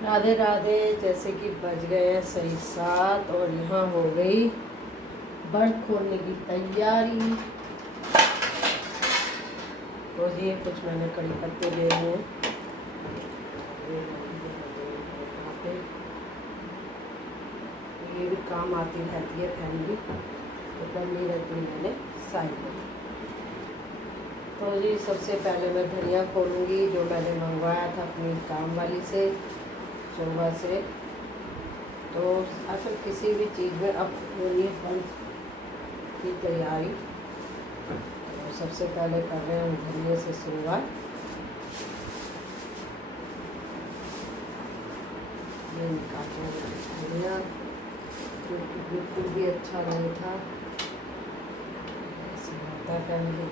राधे राधे। जैसे कि बज गए हैं सही 7 और यहाँ हो गई बर्फ खोलने की तैयारी। तो ये कुछ मैंने कड़ी पत्ते ले लिए हैं। यहाँ पे ये भी काम आती रहती है फैमिली, तो करनी रहती है मैंने साइड में। तो जी सबसे पहले मैं धनिया खोलूँगी, जो मैंने मंगवाया था अपनी काम वाली से, शोभा से। तो असल किसी भी चीज़ में अब हो रही है बंद की तैयारी। तो सबसे पहले कर रहे हैं धनिया से शुरुआत। ये निकालते हैं धनिया, क्योंकि बिल्कुल भी अच्छा नहीं था। ऐसे होता है फैमिली,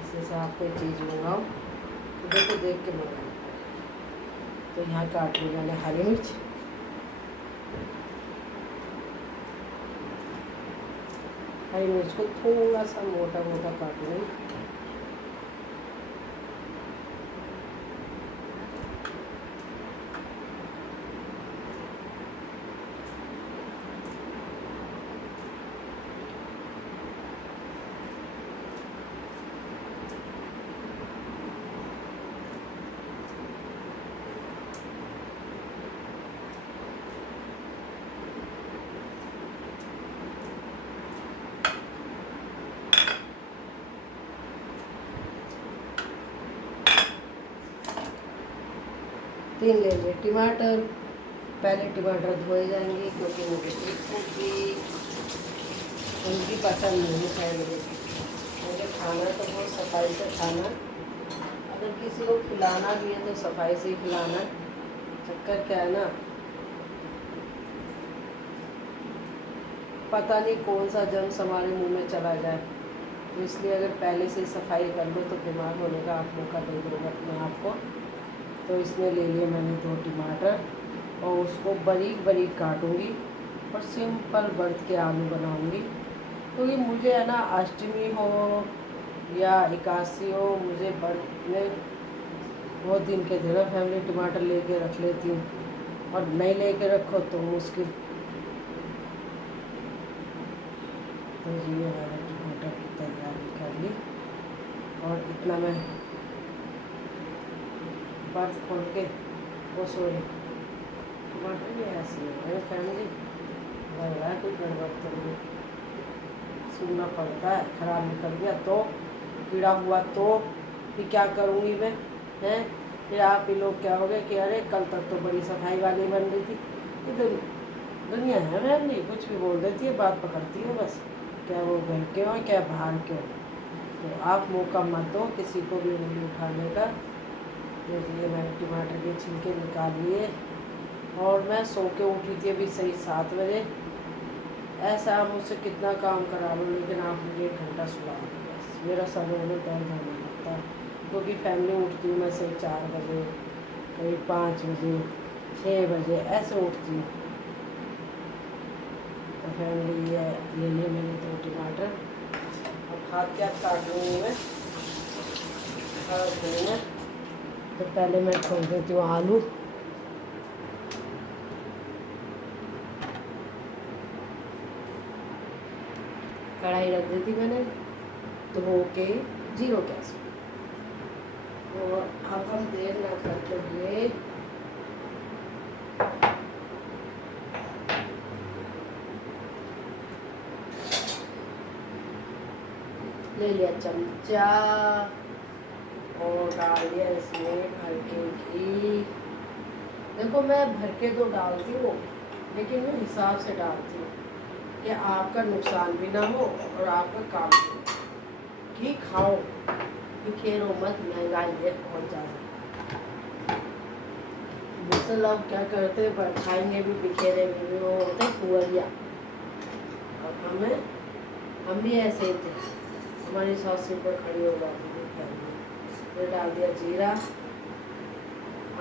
इसी से आप कोई चीज़ मंगाओ तो देखो देख के मंगाओ। तो यहाँ काट ली मैंने हरी मिर्च। हरी मिर्च को थोड़ा सा मोटा मोटा काटूंगी। तीन ले लिए टमाटर। पहले टमाटर धोए जाएंगे क्योंकि मुझे उनकी पसंद नहीं है। मुझे खाना तो बहुत सफाई से खाना, अगर किसी को खिलाना भी है तो सफाई से ही खिलाना। चक्कर क्या है ना, पता नहीं कौन सा जर्म्स हमारे मुंह में चला जाए, तो इसलिए अगर पहले से सफाई कर लो तो बीमार होने का आप मौका दे दोगे अपने आप को। तो इसमें ले लिए मैंने 2 टमाटर और उसको बारीक बारीक काटूंगी और सिंपल बर्थ के आलू बनाऊंगी। क्योंकि मुझे है ना, अष्टमी हो या एकादशी हो, मुझे बर्थ में बहुत दिन के थे ना फैमिली टमाटर लेके रख लेती हूँ, और नहीं लेके रखो तो मुश्किल। तो ये मैंने टमाटर की तैयारी कर ली और इतना मैं बर्फ खोल के वो सोए टमाटर भी ऐसी है फैमिली, लग रहा है कोई गड़बड़ तो नहीं। सुनना पड़ता है, ख़राब निकल गया तो, कीड़ा हुआ तो फिर क्या करूँगी मैं, हैं? फिर आप ही लोग क्या हो गए कि अरे कल तक तो बड़ी सफाई वाली बन रही थी। ये तो दुनिया है फैमिली, कुछ भी बोल देती है, बात पकड़ती है बस, क्या वो घर के हो क्या बाहर के हो। तो आप मौका मत दो किसी को भी उंगली उठाने का। तो ये मैंने टमाटर के छिलके निकाल लिए और मैं सो के उठी थी अभी सही 7 बजे। ऐसा आप मुझसे कितना काम करा लो, लेकिन आप मुझे 1 घंटा सुला दो बस, मेरा सर में दर्द होने लगता है। क्योंकि फैमिली उठती हूँ मैं सही 4 बजे, कभी 5 बजे, 6 बजे ऐसे उठती हूँ। तो फैमिली ये ले लिए मैंने 2 टमाटर, अब हाथ क्या काट लूँगी मैं में। तो पहले मैं खोल देती हूँ आलू। कढ़ाई रख दी थी मैंने धो के जीरो गैस पे। और अब हम देर ना करते हुए ले लिया चमचा और डाल दिया इसमें भर के घी। देखो मैं भर के तो डालती हूँ, लेकिन मैं हिसाब से डालती हूँ कि आपका नुकसान भी ना हो और आपका काम भी हो। घी खाओ, बिखेरो मत, महंगाई है बहुत ज़्यादा। दूसरे लोग क्या करते हैं, पर खाएंगे भी बिखेरे भी, वो होते हैं कुंवरिया। और हम भी ऐसे ही थे, हमारी सास ऊपर खड़ी हो जाती थी। फिर डाल दिया जीरा।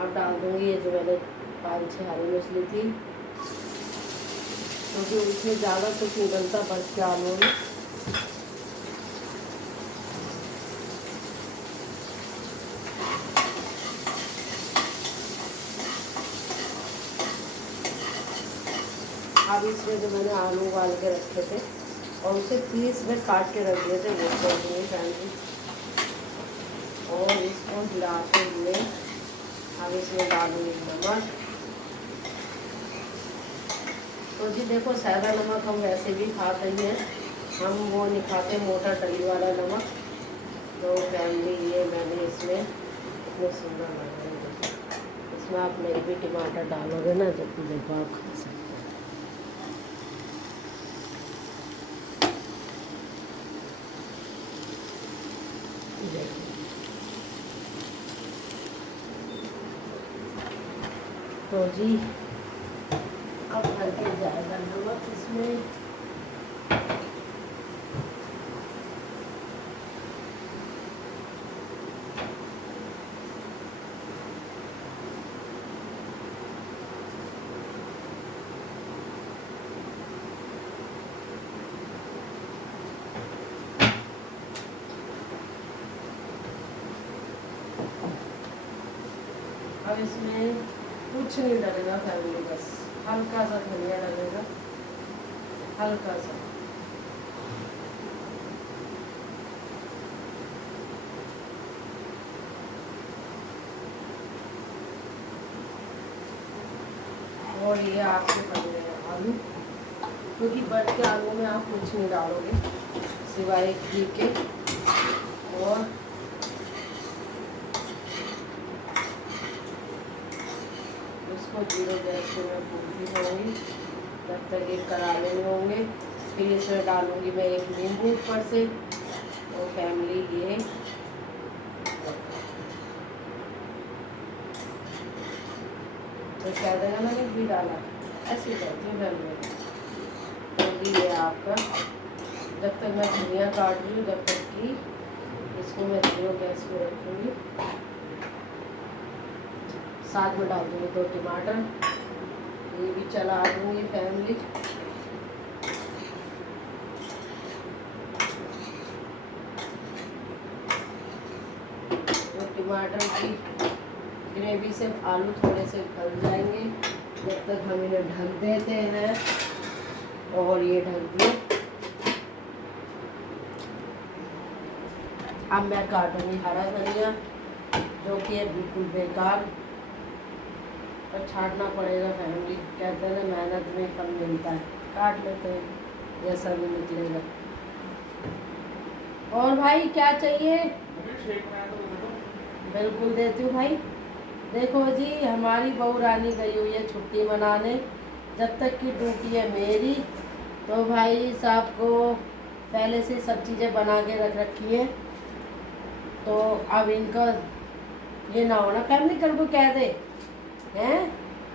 अब डाल दूँगी ये जो मैंने 5-6 हरी मिर्च ली थी, क्योंकि उसमें ज़्यादा कुछ निकलता बच के आलू में। अब इसमें जो मैंने आलू उबाल के रखे थे और उसे पीस में काट के रख दिए थे वो कर दिए फैमिली। और इसको हिलाते हुए अब इसमें डालूंगी नमक। तो जी देखो सादा नमक हम वैसे भी खाते ही हैं, हम वो नहीं खाते मोटा टली वाला नमक। तो फैमिली ये मैंने इसमें इतने सुंदर लगाएंगे, इसमें आप नहीं भी टमाटर डालोगे ना तो देखो आप खा सकते हैं। तो जी अब हल्के जाएगा नमक इसमें। अब इसमें कुछ नहीं डलेगा फैमिली, बस हल्का सा धनिया डलेगा, हल्का सा। और ये आपके पड़ेगा आलू, क्योंकि बच के आलू में आप कुछ नहीं डालोगे सिवाय घी के। और इसको जीरो गैस पे मैं भूनती रहूँगी जब तक ये करारे नहीं होंगे। फिर इसमें डालूँगी मैं एक नींबू ऊपर से। तो फैमिली ये तो क्या देगा, मैंने घी डाला, ऐसे करती हूँ फैमिली। तो ये आपका जब तक मैं धनिया काट रही हूँ जब तक कि इसको मैं जीरो गैस पे रखूँगी। साथ में डाल दूँगी 2 टमाटर, ये भी चला दूँगी फैमिली। तो टमाटर की ग्रेवी से आलू थोड़े से गल जाएंगे, जब तक हम इन्हें ढक देते हैं। और ये ढक दिए। अब मैं काटूँगी हरा धनिया, जो कि है बिल्कुल बेकार, पर छाटना पड़ेगा फैमिली। कहते हैं ना मेहनत में फल मिलता है, काट लेते हैं जैसा भी निकलेगा। और भाई क्या चाहिए? बिल्कुल देती हूँ भाई। देखो जी हमारी बहू रानी गई हुई है छुट्टी मनाने, जब तक की ड्यूटी है मेरी। तो भाई साहब को पहले से सब चीज़ें बना के रख रखी है। तो अब इनका ये ना होना फैमिली कर को कह दे हैं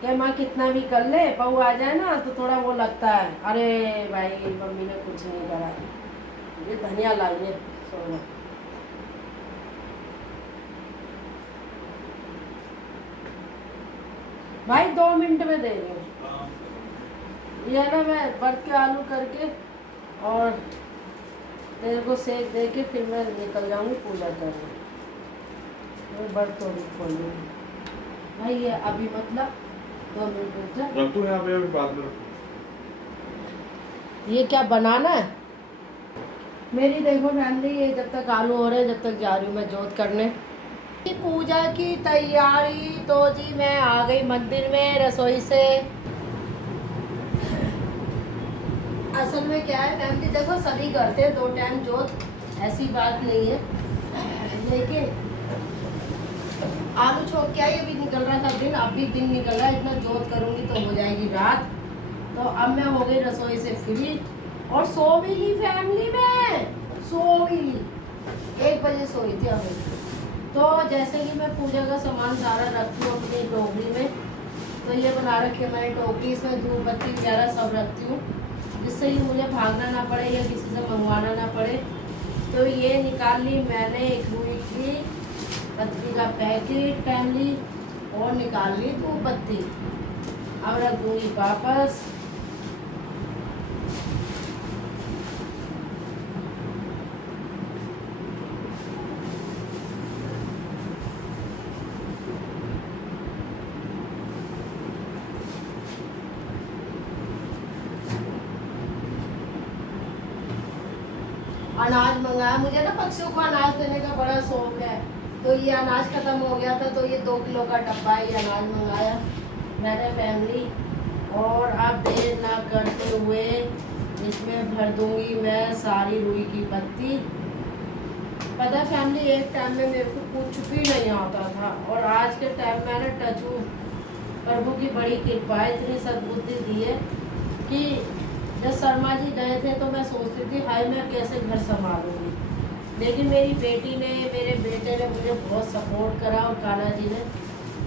कि माँ कितना भी कर ले, बहू आ जाए ना तो थोड़ा वो लगता है अरे भाई मम्मी ने कुछ नहीं करा। ये धनिया लाइए सोना। भाई 2 मिनट में दे रही हूँ। ये ना मैं भर के आलू करके और तेरे को सेक दे के फिर मैं निकल जाऊँगी पूजा करने। मैं बर्त थोड़ी खोलूँगी भाई, ये अभी मतलब 2 मिनट रुक जा। रख तू यहाँ पे, अभी बाद में रख। ये क्या बनाना है मेरी? देखो फैमिली ये जब तक आलू हो रहे हैं जब तक जा रही हूँ मैं जोत करने पूजा की तैयारी। तो जी मैं आ गई मंदिर में रसोई से। असल में क्या है फैमिली, देखो सभी करते हैं 2 टाइम जोत, ऐसी बात नहीं है। लेकिन आलू छोड़ के आई, अभी निकल रहा था दिन, अब भी दिन निकल रहा है। इतना जोत करूँगी तो हो जाएगी रात। तो अब मैं हो गई रसोई से फ्री और सो भी ली फैमिली में, सो भी ली। 1 बजे सोई थी अभी। तो जैसे कि मैं पूजा का सामान सारा रखती हूँ अपनी टोकरी में, तो ये बना रखी है मैंने टोकरी, इसमें धूप बत्ती वगैरह सब रखती हूँ, जिससे कि मुझे भागना ना पड़े या किसी से मंगवाना ना पड़े। तो ये निकाल ली मैंने एक रुई की बत्ती का पैकेट फैमिली, और निकाल ली धूप बत्ती। अब रख दूँगी वापस। अनाज मंगाया। मुझे ना पक्षियों को अनाज देने का बड़ा शौक है, तो ये अनाज खत्म हो गया था, तो ये 2 किलो का डब्बा ये अनाज मंगाया मैंने फैमिली। और अब देर ना करते हुए इसमें भर दूंगी मैं सारी रुई की पत्ती। पता फैमिली, एक टाइम में मेरे को कुछ भी नहीं आता था, और आज के टाइम में ना टचू प्रभु की बड़ी कृपा है, इतनी सद्बुद्धि दी है कि जब शर्मा जी गए थे तो मैं सोचती थी हाय मैं कैसे घर संभालूंगी, लेकिन मेरी बेटी ने, मेरे बेटे ने मुझे बहुत सपोर्ट करा, और कान्हा जी ने।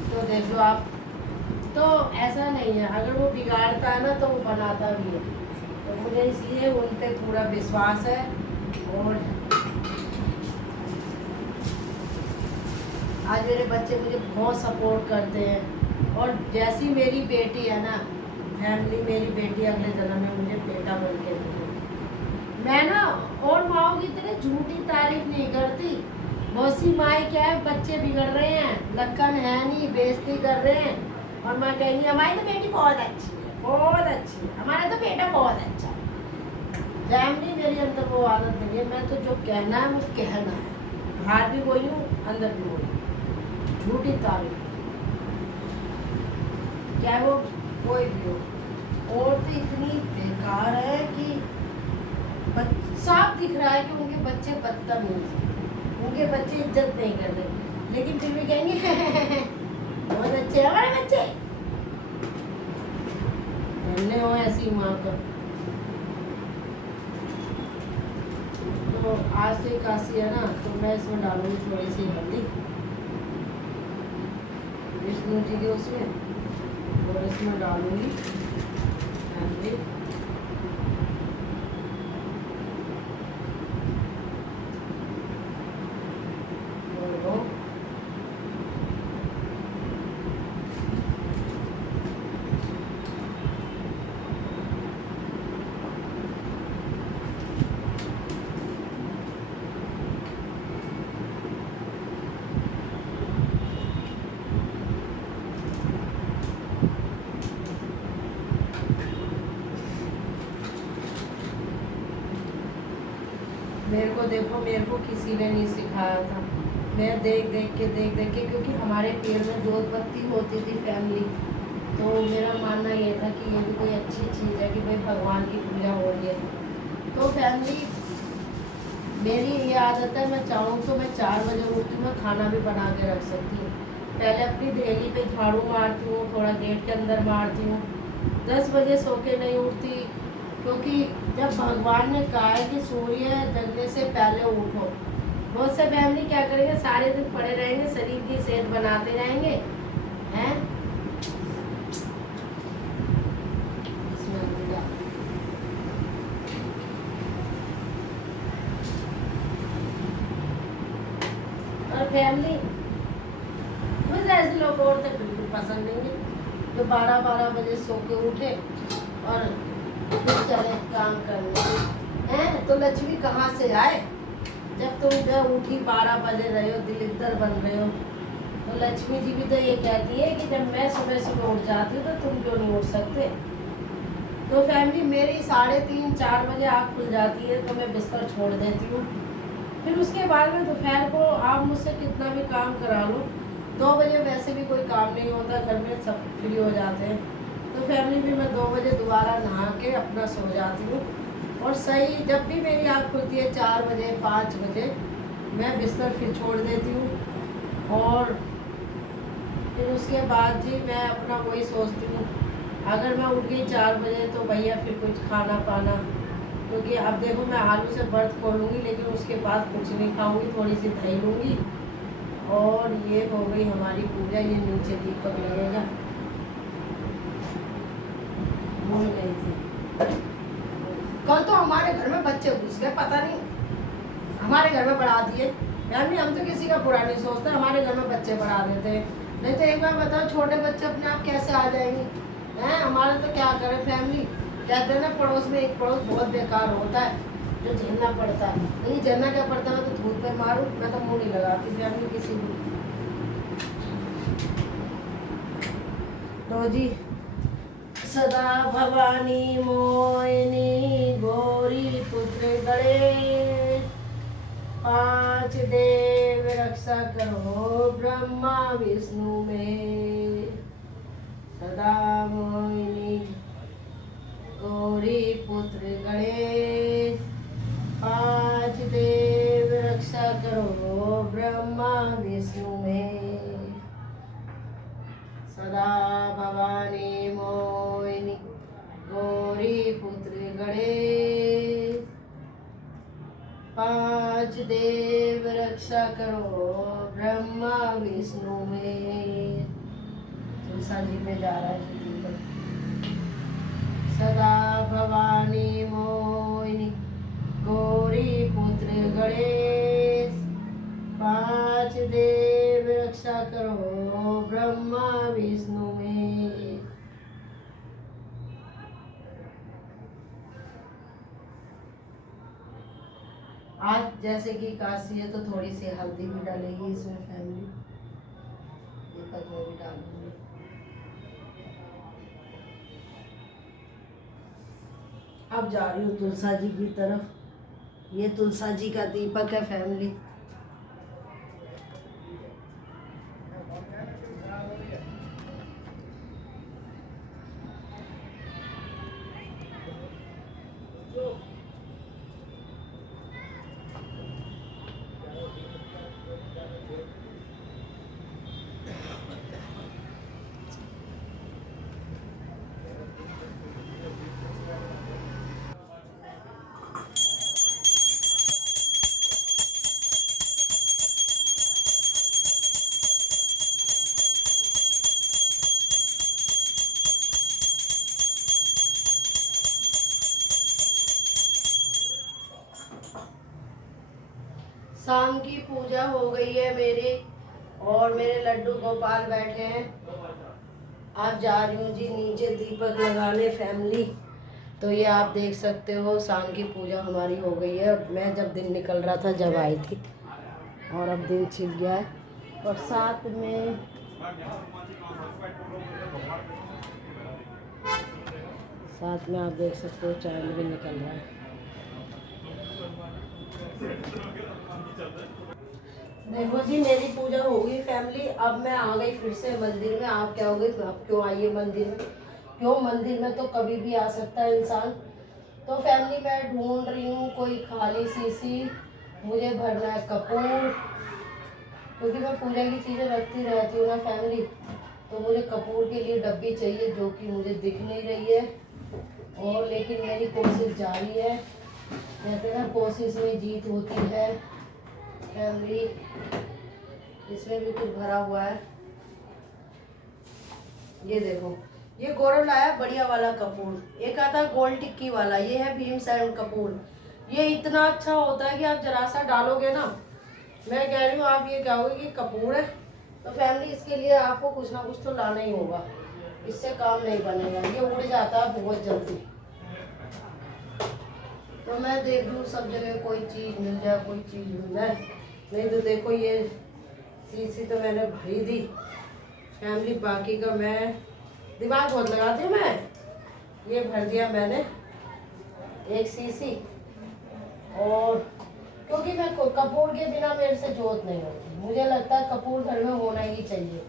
तो देख लो आप, तो ऐसा नहीं है, अगर वो बिगाड़ता है ना तो वो बनाता भी है। तो मुझे इसलिए उन पर पूरा विश्वास है। और आज मेरे बच्चे मुझे बहुत सपोर्ट करते हैं, और जैसी मेरी बेटी है ना फैमिली, मेरी बेटी अगले जन्म में मुझे बेटा बन के मिले। मैं ना और माओ की तरह झूठी तारीफ नहीं करती। बहुत सी माएँ क्या है, बच्चे बिगड़ रहे हैं, लक्कन है नहीं, बेइज्जती कर रहे हैं, और मैं कहेंगी हमारी तो बेटी बहुत अच्छी है, बहुत अच्छी है, हमारा तो बेटा बहुत अच्छा है। फैमिली मेरे अंदर वो आदत नहीं है, मैं तो जो कहना है वो कहना है, बाहर भी वही हूँ, अंदर भी वही हूँ। झूठी तारीफ क्या वो कोई भी हो, औरत इतनी बेकार है कि साफ दिख रहा है कि उनके बच्चे बदतमीज हैं, उनके बच्चे इज्जत नहीं कर रहे, लेकिन फिर भी कहेंगे बहुत अच्छे हमारे बच्चे। धन्य हो ऐसी माँ का। तो आज से काशी है ना, तो मैं इसमें डालूंगी थोड़ी सी हल्दी विष्णु जी के उसमें, और इसमें डालूंगी हल्दी। मेरे को देखो, मेरे को किसी ने नहीं सिखाया था, मैं देख देख के, क्योंकि हमारे पेड़ में जोत बत्ती होती थी फैमिली, तो मेरा मानना ये था कि ये भी कोई अच्छी चीज़ है कि भाई भगवान की पूजा हो रही है। तो फैमिली मेरी ये आदत है, मैं चाहूँ तो मैं 4 बजे उठती हूँ, मैं खाना भी बना के रख सकती हूँ। पहले अपनी देहली पे झाड़ू मारती हूँ, थोड़ा गेट के अंदर मारती हूँ। 10 बजे सो के नहीं उठती, क्योंकि जब भगवान ने कहा है कि सूर्य जगने से पहले उठो। बहुत से फैमिली क्या करेंगे, सारे दिन पड़े रहेंगे, शरीर की सेहत बनाते रहेंगे हैं। और फैमिली मुझे ऐसे लोग औरतें बिल्कुल पसंद नहीं है, जो 12-12 बजे सो के उठे और फिर चले काम करने हैं। तो लक्ष्मी कहाँ से आए, जब तुम जब उठी 12 बजे रहे हो, दिलिद्दर बन रहे हो, तो लक्ष्मी जी भी तो ये कहती है कि जब मैं सुबह सुबह उठ जाती हूँ तो तुम क्यों नहीं उठ सकते। तो फैमिली मेरी 3:30-4 बजे आँख खुल जाती है, तो मैं बिस्तर छोड़ देती हूँ। फिर उसके बाद में दोपहर को आप मुझसे कितना भी काम करा लो, 2 बजे वैसे भी कोई काम नहीं होता, घर में सब फ्री हो जाते हैं। तो फैमिली भी मैं 2 बजे दोबारा नहा के अपना सो जाती हूँ, और सही जब भी मेरी आँख खुलती है 4 बजे 5 बजे मैं बिस्तर फिर छोड़ देती हूँ। और फिर उसके बाद जी मैं अपना वही सोचती हूँ, अगर मैं उठ गई 4 बजे तो भैया फिर कुछ खाना पाना, क्योंकि अब देखो मैं आलू से व्रत खोलूँगी, लेकिन उसके बाद कुछ नहीं खाऊँगी, थोड़ी सी दही लूँगी। और ये हो गई हमारी पूजा। ये नीचे दीपक लगेगा, भूल गई थी। कल तो हमारे घर में बच्चे घुस गए, पता नहीं हमारे घर में बढ़ा दिए। फैमिली हम तो किसी का बुरा नहीं सोचते, हमारे घर में बच्चे बढ़ा देते हैं। नहीं तो एक बार बताओ, छोटे बच्चे अपने आप कैसे आ जाएंगे हैं। हमारे तो क्या करें फैमिली, कहते हैं ना पड़ोस में एक पड़ोस बहुत बेकार होता है, जो झेलना पड़ता है। नहीं झेलना क्या पड़ता है, तो धूप पे मारूं, मैं तो मुँह नहीं लगाती फैमिली किसी भी। तो जी सदा भवानी मोहिनी गौरी पुत्र गणेश पांच देव रक्षा करो ब्रह्मा विष्णु में, सदा मोहिनी गौरी पुत्र गणेश। पांच देव रक्षा करो ब्रह्मा विष्णु में, सदा भवानी मोहिनी गौरी पुत्र गणेश। पांच देव रक्षा करो ब्रह्मा विष्णु में। तुलसा जी में जा रहा है सदा भवानी मोहिनी गौरी पुत्र गणेश। पांच देव रक्षा करो ब्रह्मा विष्णु में। आज जैसे कि काशी है तो थोड़ी सी हल्दी भी डालेगी इसमें फैमिली, दीपक में भी डालूंगी। अब जा रही हूँ तुलसा जी की तरफ। ये तुलसा जी का दीपक है फैमिली। शाम की पूजा हो गई है मेरी, और मेरे लड्डू गोपाल बैठे हैं। अब जा रही हूँ जी नीचे दीपक लगाने फैमिली। तो ये आप देख सकते हो शाम की पूजा हमारी हो गई है। और मैं जब दिन निकल रहा था जब आई थी, और अब दिन छिप गया है। और साथ में आप देख सकते हो चाय भी निकल रहा है। देखो जी मेरी पूजा हो गई फैमिली। अब मैं आ गई फिर से मंदिर में। आप क्या हो गई, आप क्यों आई है मंदिर में? क्यों, मंदिर में तो कभी भी आ सकता है इंसान। तो फैमिली मैं ढूंढ रही हूँ कोई खाली शीशी, मुझे भरना है कपूर, क्योंकि मैं पूजा की चीज़ें रखती रहती हूँ ना फैमिली। तो मुझे कपूर के लिए डब्बी चाहिए, जो कि मुझे दिख नहीं रही है। और लेकिन मेरी कोशिश जारी है। कहते ना कोशिश में जीत होती है फैमिली। इसमें भी कुछ भरा हुआ है, ये देखो। ये गौरव लाया बढ़िया वाला कपूर। एक आता है गोल टिक्की वाला, ये है भीमसेन कपूर। ये इतना अच्छा होता है कि आप जरा सा डालोगे ना, मैं कह रही हूँ आप ये कहोगे कि कपूर है। तो फैमिली इसके लिए आपको कुछ ना कुछ तो लाना ही होगा, इससे काम नहीं बनेगा। ये उड़ जाता है बहुत जल्दी। तो मैं देख लूँ सब जगह कोई चीज़ मिल जाए, कोई चीज़ मिल जाए। नहीं तो देखो ये शीशी तो मैंने भरी दी फैमिली। बाकी का मैं दिमाग बहुत लगाती हूँ मैं। ये भर दिया मैंने एक शीशी। और क्योंकि मैं कपूर के बिना मेरे से जोत नहीं होती। मुझे लगता है कपूर घर में होना ही चाहिए।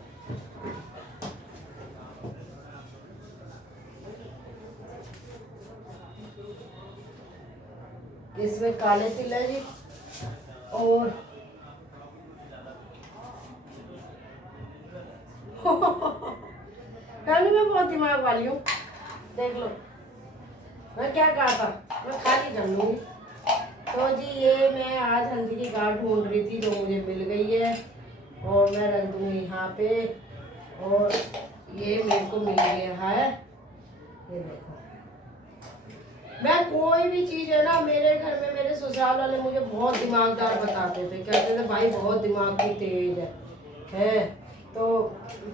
इसमें काले तिल है जी। और पहले मैं बहुत दिमाग वाली हूँ, देख लो। मैं क्या कहा था, मैं खाली कर लूँगी। तो जी ये मैं आज हल्दी की गांठ ढूंढ रही थी, जो मुझे मिल गई है। और मैं रख दूँगी यहाँ पे। और ये मेरे को मिल गया है, ये देखो। मैं कोई भी चीज़ है ना, मेरे घर में मेरे ससुराल वाले मुझे बहुत दिमागदार बताते थे। कहते थे भाई बहुत दिमाग की तेज है। तो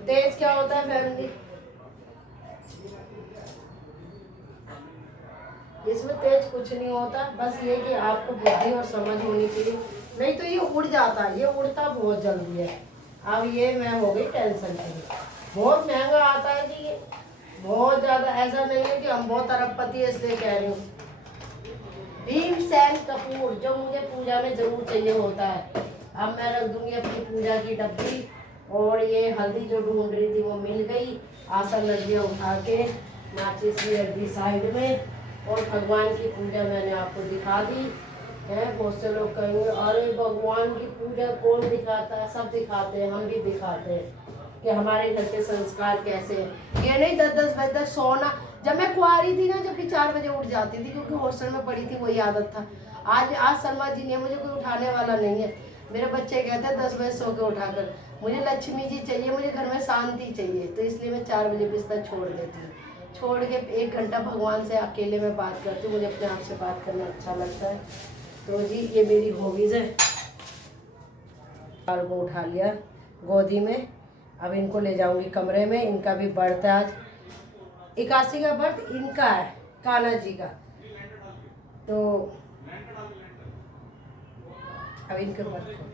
तेज क्या होता है फैमिली? इसमें तेज कुछ नहीं होता, बस ये कि आपको बुद्धि और समझ होनी चाहिए। नहीं तो ये उड़ जाता है, ये उड़ता बहुत जल्दी है। अब ये मैं हो गई टेंशन फ्री। बहुत महंगा आता है जी ये, बहुत ज़्यादा। ऐसा नहीं है कि हम बहुत अरबपति है इसलिए कह रही हूँ। भीमसेन कपूर, जो मुझे पूजा में जरूर चाहिए होता है। अब मैं रख दूंगी अपनी पूजा की डब्बी। और ये हल्दी जो ढूंढ रही थी वो मिल गई। आसन रख दिया उठा के, माचिस भी रख दी साइड में, और भगवान की पूजा मैंने आपको दिखा दी है। बहुत से लोग कहेंगे अरे भगवान की पूजा कौन दिखाता है? सब दिखाते हैं, हम भी दिखाते हैं कि हमारे घर के संस्कार कैसे हैं। ये नहीं 10-10 बजे तक सोना। जब मैं कुंवारी थी ना, जब भी 4 बजे उठ जाती थी, क्योंकि हॉस्टल में पड़ी थी, वही आदत था। आज शर्मा जी ने, मुझे कोई उठाने वाला नहीं है। मेरे बच्चे कहते हैं 10 बजे सो के उठाकर। मुझे लक्ष्मी जी चाहिए, मुझे घर में शांति चाहिए, तो इसलिए मैं 4 बजे बिस्तर छोड़ देती हूँ। छोड़ के 1 घंटा भगवान से अकेले में बात करती हूँ। मुझे अपने आप से बात करना अच्छा लगता है। तो जी ये मेरी हॉबीज़ है। बाल को उठा लिया गोदी में। अब इनको ले जाऊंगी कमरे में। इनका भी बर्थ है आज, 81 का बर्थ इनका है, कान्हा जी का। तो अब इनके बर्थ को